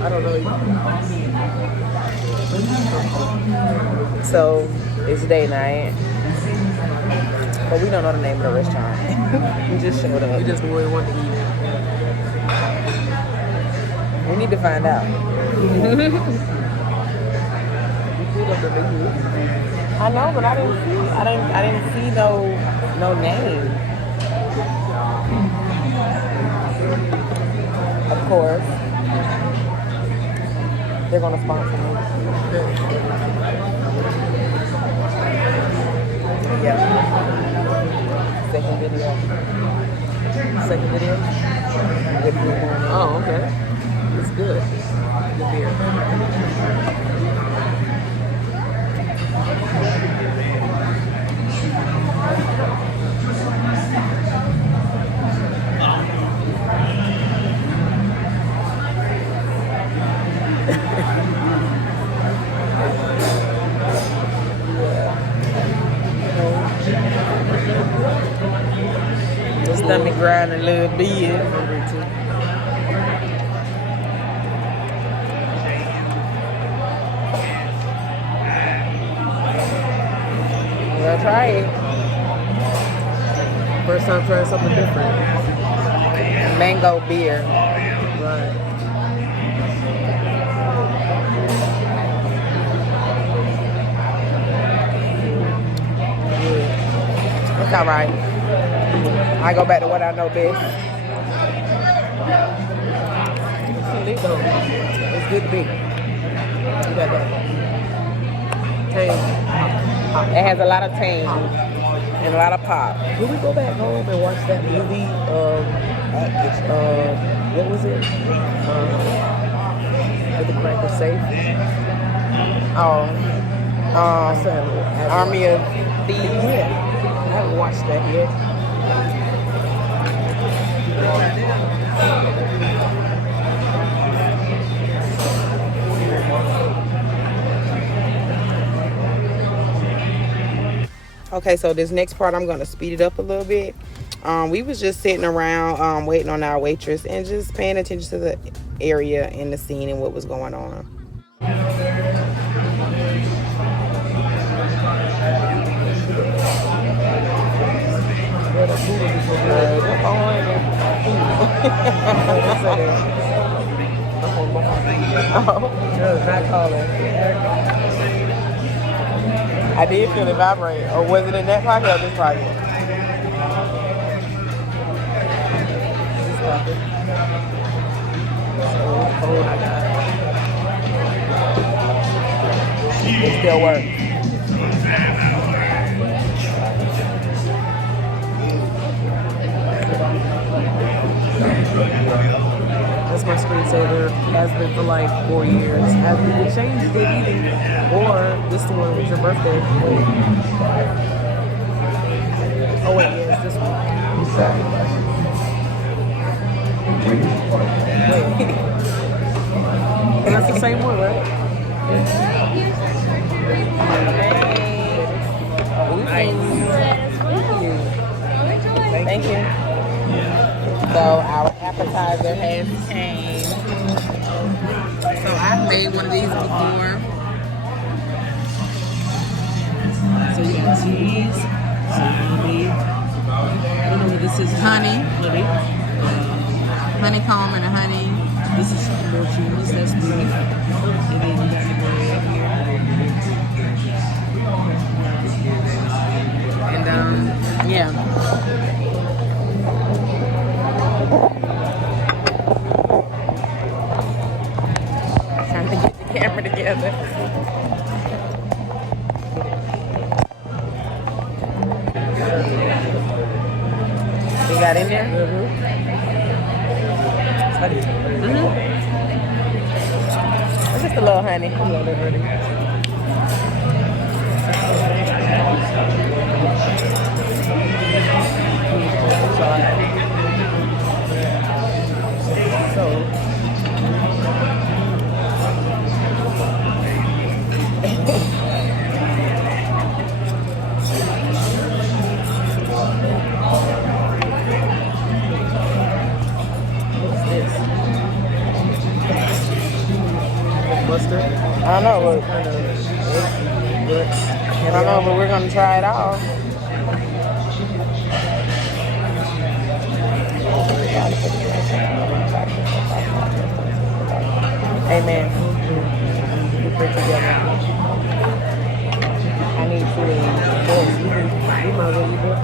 I don't know. So it's day night, but we don't know the name of the restaurant. We just showed up. We just really want to eat. We need to find out. I know, but I didn't see no name. Of course, they're gonna sponsor me. Yeah. Second video. With Blue Moon. Oh, okay. It's good. Good beer. Stomach grinding a little bit. We'll try it. First time trying something different. Mango beer. Right. It's alright. I go back to what I know best. It's good to be. You got that tang. It has a lot of tang and a lot of pop. Will we go back home and watch that movie? What was it? With the cracker safe. Army of Thieves. Yeah, I haven't watched that yet. Okay, so this next part I'm gonna speed it up a little bit. We was just sitting around waiting on our waitress and just paying attention to the area and the scene and what was going on. I did feel it vibrate. Or was it in that pocket or this pocket? This pocket. Oh my God. It still works. That's my screensaver. Has been for like 4 years. Hasn't been changed it either. Or this one was your birthday. Wait. Oh wait, yeah, it's this one. Wait. And that's the same one, right? Thank you. So our appetizer has came. So I've made one of these before. So you got cheese, salami. I don't know what this is. Honey. Honey. Honeycomb and a honey. This is more cheese. That's good. And then you got the bread here. And yeah. Trying to get the camera together. You got in there? Honey. It's just a little honey. I love that honey. I know, but kind of but I know, but we're gonna try it all. Amen. we pray together. I need to. Yes, we might as well eat it.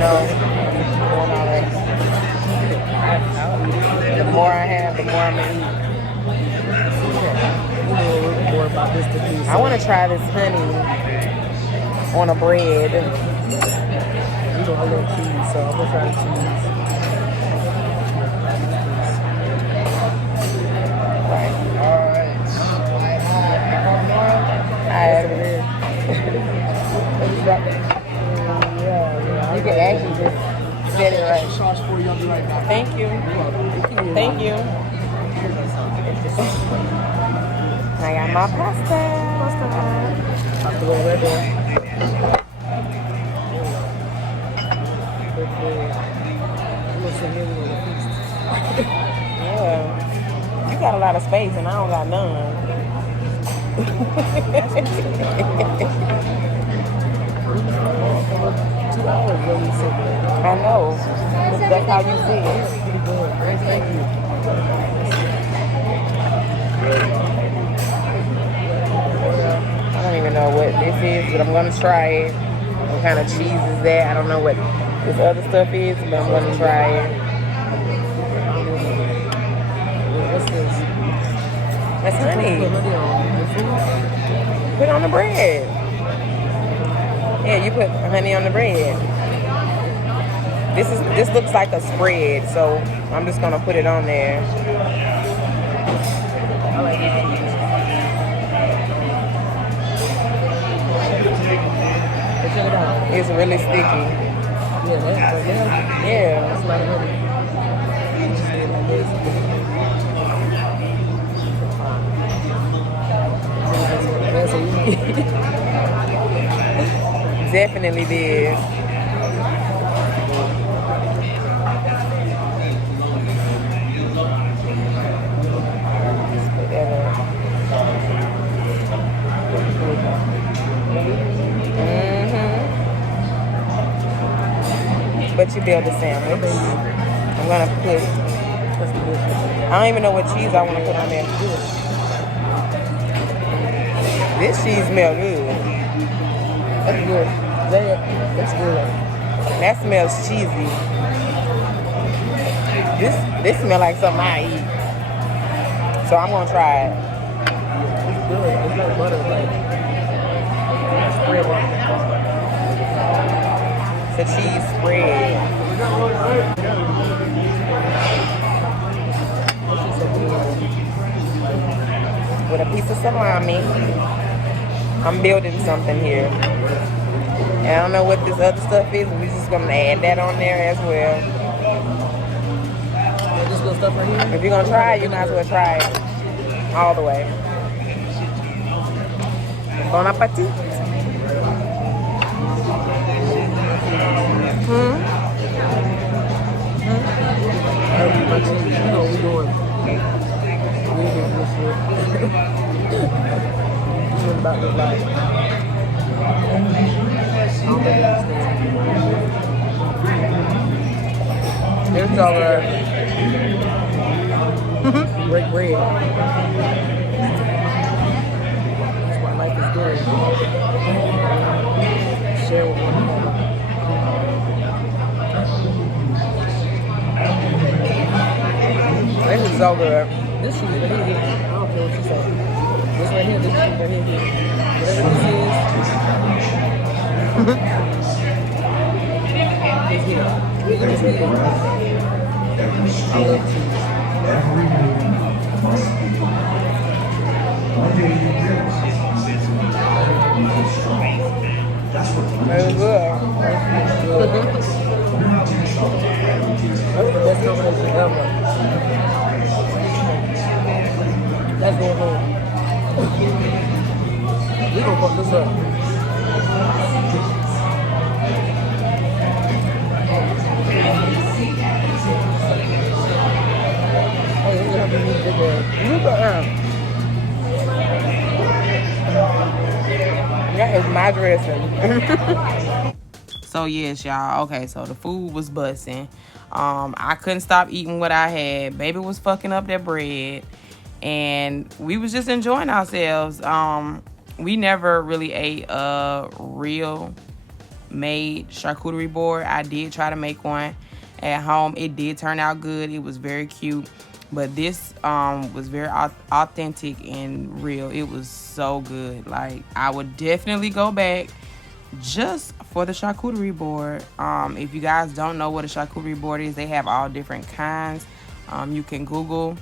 No. More all right. I'll eat it. The more I have, the more I'm gonna eat. You know a little more about this than me. I want to try this honey on a bread. You know I love cheese, so I'm gonna try the cheese. Right. I have it. Yeah. You can actually just set it right. Thank you. Thank you. I got my pasta. Pasta roll right there. I'm gonna sit here with a feast. Yeah. You got a lot of space and I don't got none. 2 hours when you sit there. I know. That's how you see it. Pretty good. Thank you. I don't even know what this is, but I'm gonna try it. What kind of cheese is that? I don't know what this other stuff is, but I'm gonna try it. What's this? That's honey. Put honey on the food? Put it on the bread. Yeah, you put honey on the bread. This looks like a spread, so I'm just gonna put it on there. I like it. Check it out. It's really sticky. Yeah, that's Yeah. a lot of honey. You just do it like this. That's what you need. Definitely did. But you build a sandwich. I'm gonna put. I don't even know what cheese I want to put on there. This cheese smells good. That's good. That's good. That smells cheesy. This smells like something I eat. So I'm gonna try it. It's good. It's like butter, like spread it. It's a cheese spread. With a piece of salami. I'm building something here. And I don't know what this other stuff is. We're just gonna add that on there as well. This little stuff right here. If you're gonna try it, you might as well try it all the way. Bon appetit. You know what we're doing. We're doing this shit. This is about this life. I don't think you understand. It's alright. Break bread. That's why life is good. Share with one another. This is so good. This cheese right here, I don't care what you say. This right here, this cheese right here. Whatever this is, it's here. You can just eat it. I love cheese. Very good. That's the best combination ever. That's going home. We gonna fuck this up. Hey, you have to use big ass. You can My dressing. So yes, y'all. Okay, so the food was busting. I couldn't stop eating what I had. Baby was fucking up that bread, and we was just enjoying ourselves. We never really ate a real made charcuterie board. I did try to make one at home. It did turn out good. It was very cute. But this was very authentic and real. It was so good. Like, I would definitely go back just for the charcuterie board. If you guys don't know what a charcuterie board is, they have all different kinds. You can Google.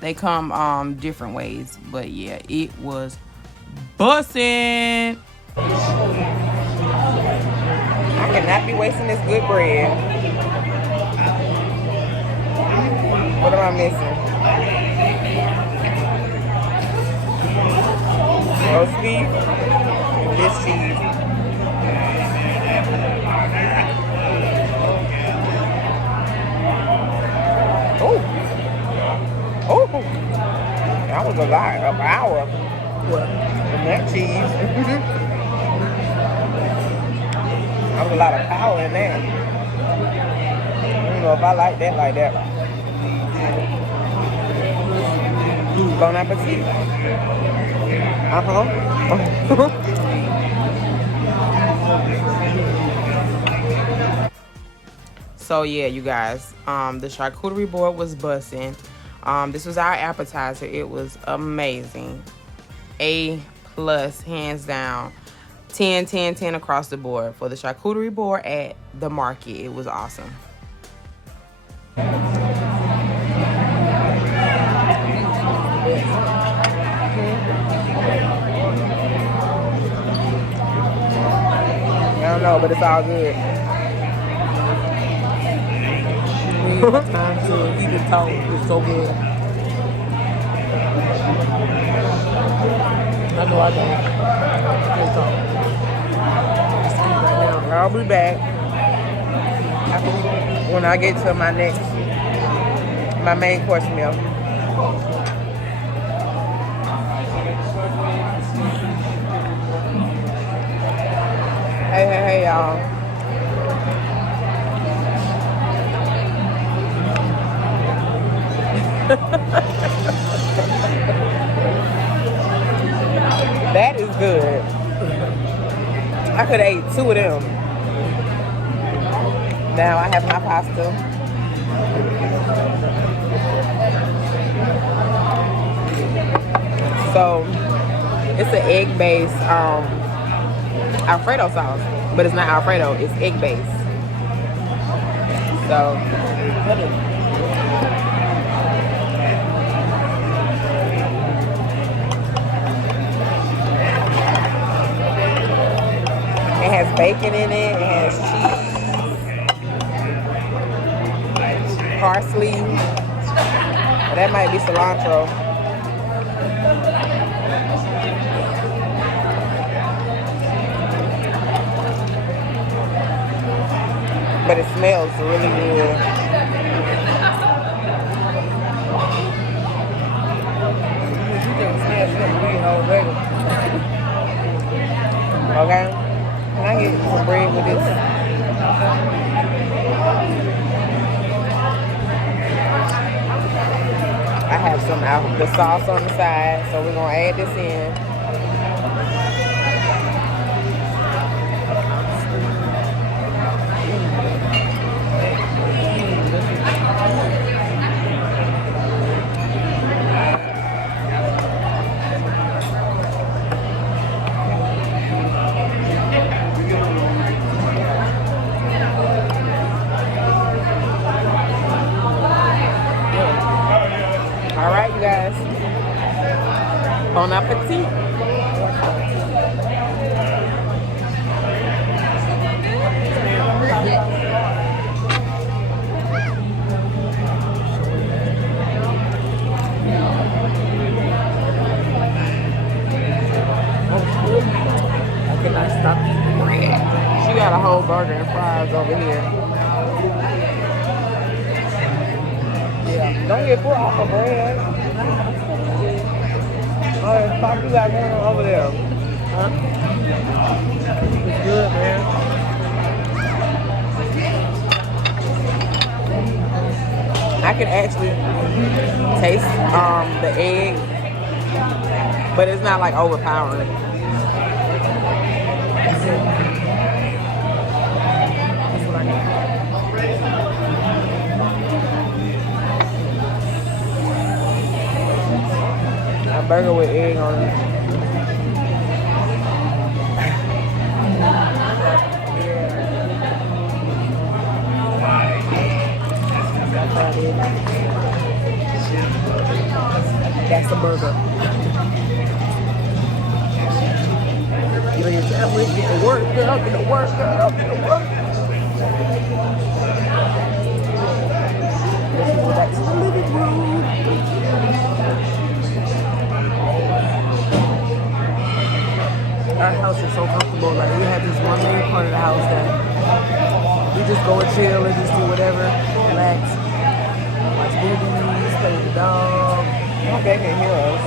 They come different ways. But yeah, it was bussin'. I cannot be wasting this good bread. What am I missing? Roast beef and this cheese. Oh, oh, that was a lot, an hour. What? And that cheese. That was a lot of power in there. I don't know if I like that like that. Bon appetit. So yeah, you guys, the charcuterie board was bussin'. This was our appetizer. It was amazing. A+, hands down. 10, 10, 10 across the board for the charcuterie board at the market. It was awesome. I don't know, but it's all good. We ain't got time to even talk. It's so good. I know I don't. Can't talk. Just eat right now. I'll be back when I get to my main course meal. Hey, y'all. That is good. I could have ate 2 of them. Now I have my pasta. So it's an egg-based Alfredo sauce, but it's not Alfredo, it's egg-based. So it has bacon in it, it has cheese, parsley, that might be cilantro. But it smells really good. You can smell something already. Okay? Can I get some bread with this? I have some the sauce on the side, so we're gonna add this in. All right, you guys. Bon appetit. I cannot stop eating bread. She got a whole burger and fries over here. Yeah, don't get full off of bread. Oh, fuck, you got one over there. Huh? It's good, man. I can actually taste the egg, but it's not like overpowering. That's what I got. A burger with egg on it. That's a burger. You know, you're with get to work, girl, get to work, girl, get to work. Let's go back to the living room. Our house is so comfortable. Like, we have this one main part of the house that we just go and chill and just do whatever, relax, watch movies, play with the dog. I hope they can hear us.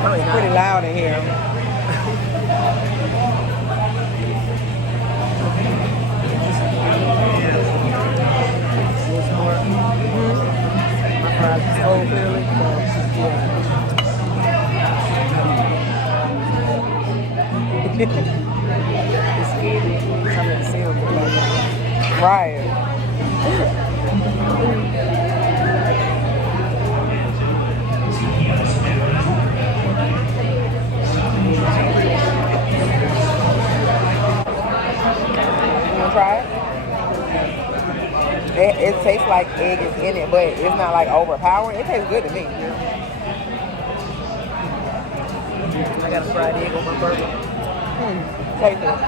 Probably It's not. pretty loud in here. What's more? My fries is cold, clearly. So, yeah. It's scary. I'm at the sale for like Right. You wanna try it? It tastes like egg is in it, but it's not like overpowering. It tastes good to me. I got a fried egg on my burger. Taste it.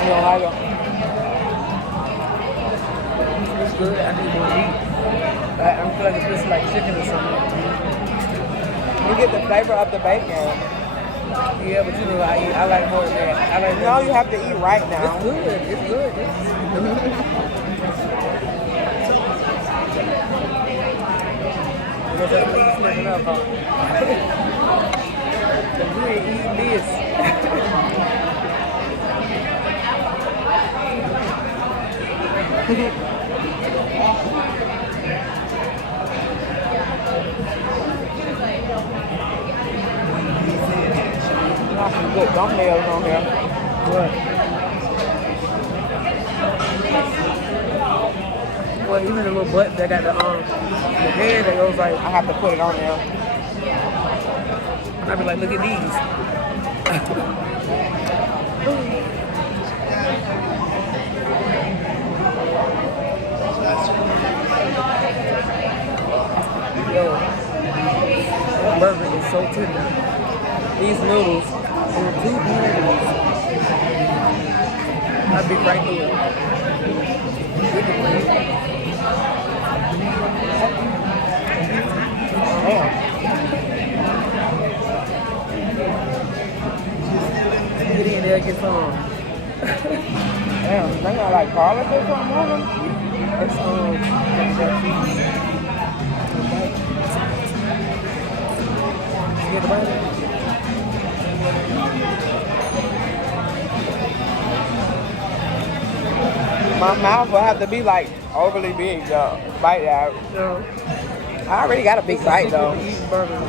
You don't like it? It's good. I need more meat. I feel like it tastes like chicken or something. You get the flavor of the bacon. Yeah, but you know, I like more than that. I like No, you have to eat right now. It's good. It's good. Because that's what you slipping up, huh? So you ain't eating this. Got some good thumbnails on here. What? Well, even the little butt that got the head that goes like, I have to put it on there. I be like, look at these. Yo, that burger is so tender. These noodles are 2 noodles. I'd be right through it. We can play it. Damn. Get in there and get some. Damn. They got like garlic or something on them. It's get the burger. My mouth will have to be like overly big, though. Bite that. No. I already got a big bite, though. Eating burgers.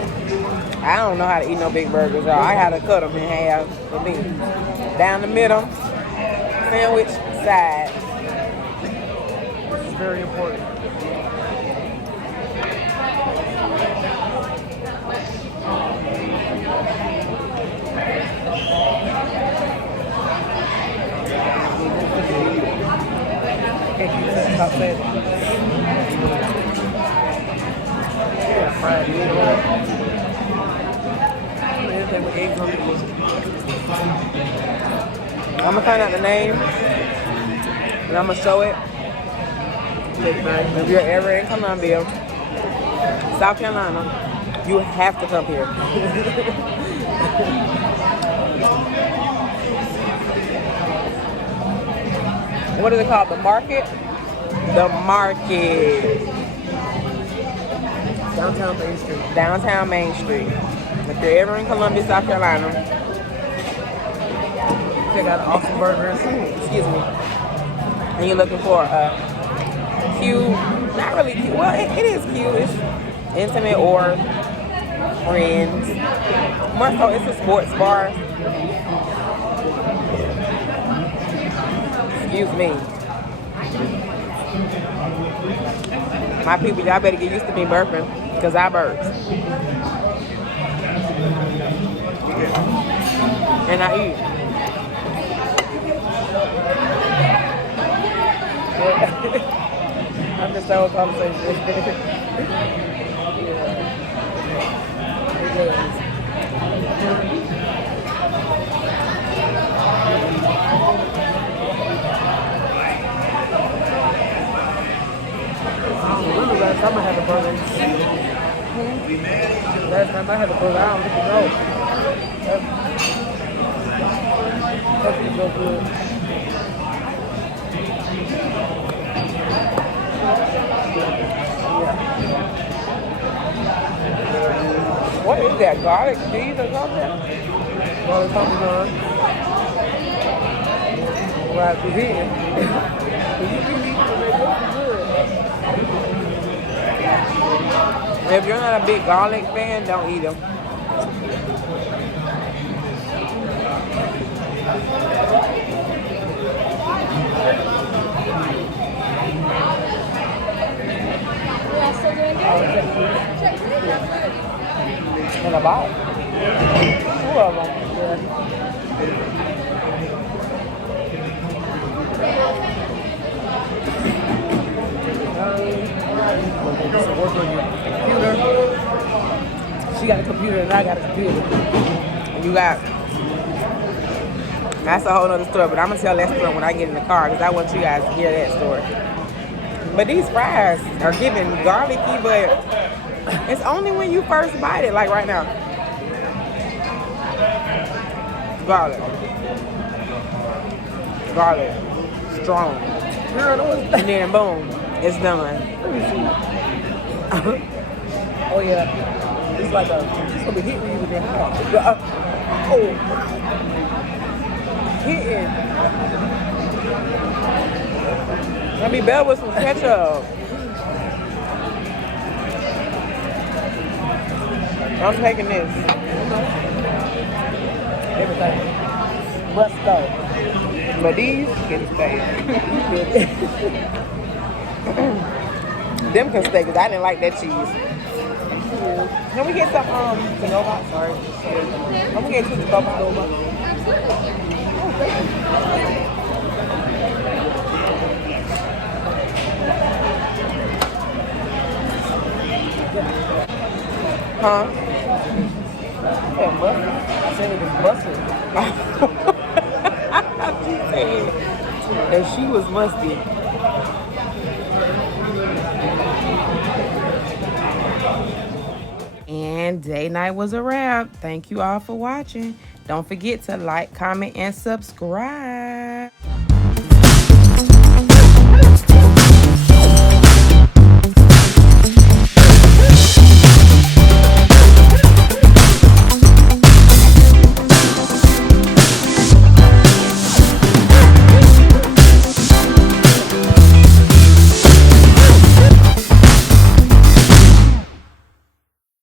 I don't know how to eat no big burgers, y'all. I had to cut them in half for me. Down the middle, sandwich, side. It's very important. Can't keep that top set. Yeah, fried egg roll. Anything with eggs on it. I'm gonna find out the name, and I'm gonna show it. If you're ever in Columbia, South Carolina, you have to come here. What is it called? The market? The market. Downtown Main Street. Downtown Main Street. If you're ever in Columbia, South Carolina, Check out Awesome Burgers. excuse me, and you're looking for a cute, not really cute, well, it is cute. It's intimate or friends. More so, it's a sports bar. Excuse me. My people, y'all better get used to me burping, because I burp. And I eat. I'm just having a conversation. I don't remember last time I had a burger. Last time I had a burger, I don't even know. That's so good. What is that? Garlic cheese or something? Garlic parmesan. Right, you're eating. You can eat them, they look good. If you're not a big garlic fan, don't eat them. In a box. Two of them. So work on your computer. She got a computer and I got a computer. And you got, that's a whole nother story, but I'm gonna tell that story when I get in the car because I want you guys to hear that story. But these fries are giving garlicky, but it's only when you first bite it, like right now. Garlic. Garlic. Strong. And then boom, it's done. Oh yeah. It's like it's gonna be hitting you with that hot. Oh. Hitting. That'd be better with some ketchup. I'm taking this. Everything. Must go. But these can stay. Them can stay because I didn't like that cheese. Can we get some to-go? Sorry. I'm gonna get two to-go. Huh? Yeah, mustard. I said it was mustard. She said that she was musty. And day night was a wrap. Thank you all for watching. Don't forget to like, comment, and subscribe.